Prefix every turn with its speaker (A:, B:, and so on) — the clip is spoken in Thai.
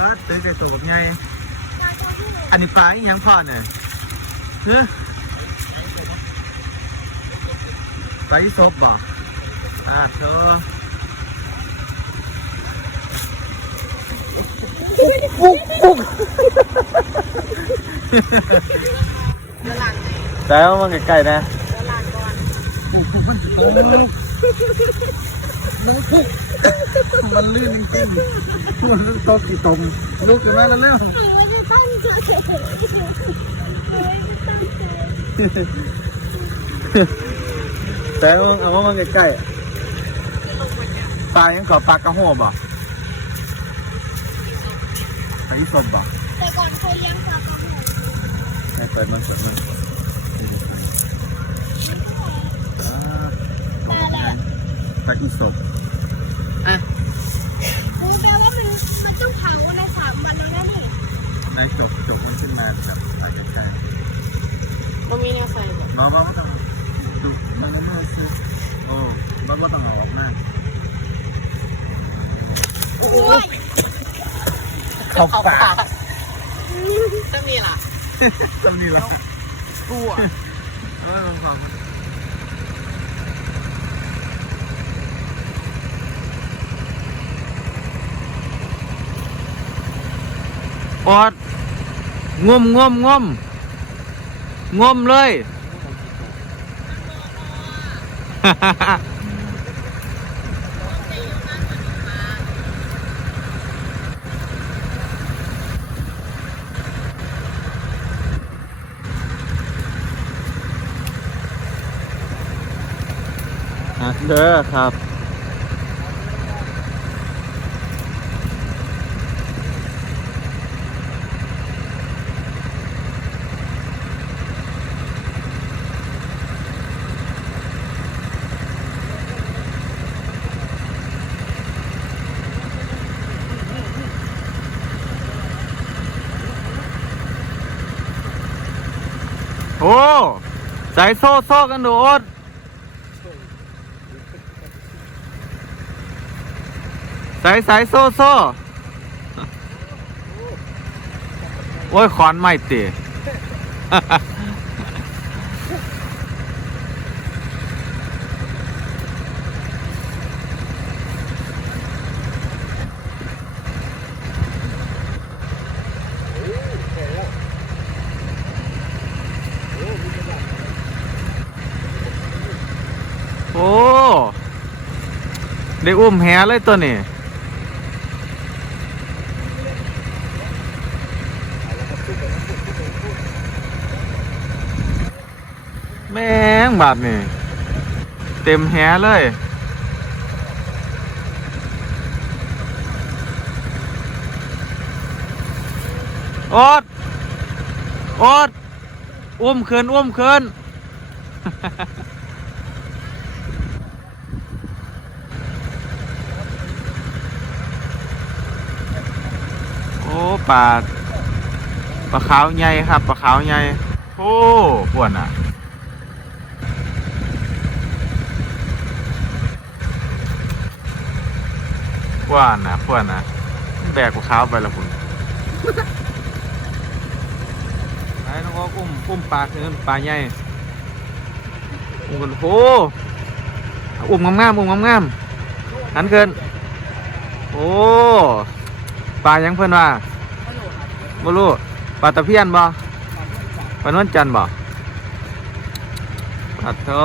A: ว่าตื้อไก่ตัวแบบไงอันนี้ปลาอีหยังพ่อเนี่ยเฮ้ยปลาที่ซบบ่อ่าเธอ
B: เดี๋ยวหลัง
A: แต่ว่ามันใกล้ๆนะ
B: เดี๋ยวหลังก่อน
A: มัน ลื่นจริงๆมันตกกี่ตมลุกขึ้นมาแล้วเร็ว
C: ไม่ได้ตั้งใจไม่ได้ตั้งใจ
A: แต่ว่าเอาว่ามันใกล้ๆปลายังขอปลากระโหบบ่ปลาที่ซบบ่
C: แต่ก่อนเคยเลี้ยงปลากระพง
A: ให้เปิดมันเปิดมันอ่า
C: ปลาอะไรอะ
A: ป ลาที่สด
C: รู้แปลว่ามันมันต้องเผาในสามวันแล้วนะนี่
A: ในจบจบมันขึ้นมาแบบปลาใกล้
B: มันมีแนวใส่แบบ
A: ๆเราเราไม่ต้องดูมันไม่ต้องซื้อโอ้เราก็ต้องเอาออกมา
C: โอ้ย
A: เข้าปาก
B: จะมีล่ะ
A: ตรงนี้แล้ว
B: กลัว
A: เออลองฟั ออดงมงมงมงมเลยฮักเด้อครับ โอ้ใส่โซ่โซ่กันดูอดใส่ใส่โซ่โซ่โอ้ยขอนไม่ตีอ้ ได้อุ้มแหเลยตัวนี้แม่งบาดนี่ เต็มแหเลยอดอดอุ้มเคืนอุ้มเคืน โอ้ ปลาปลาขาวใหญ่ครับปลาขาวใหญ่โอ้ปวนอะปวนอะปวนอะ แบกปลาขาวไปและคุณไอ้น้องก็อุ้มอุ้มปลาคือปลาใหญ่อุ้มกันโอ้อุ้มงามๆอุ้มงามๆหันเกิน โอ้ปลายังเพิ่นว่า บ่รู้ปลาตะเพียนบ่ปลานวลจันทร์บ่ปลาเธอ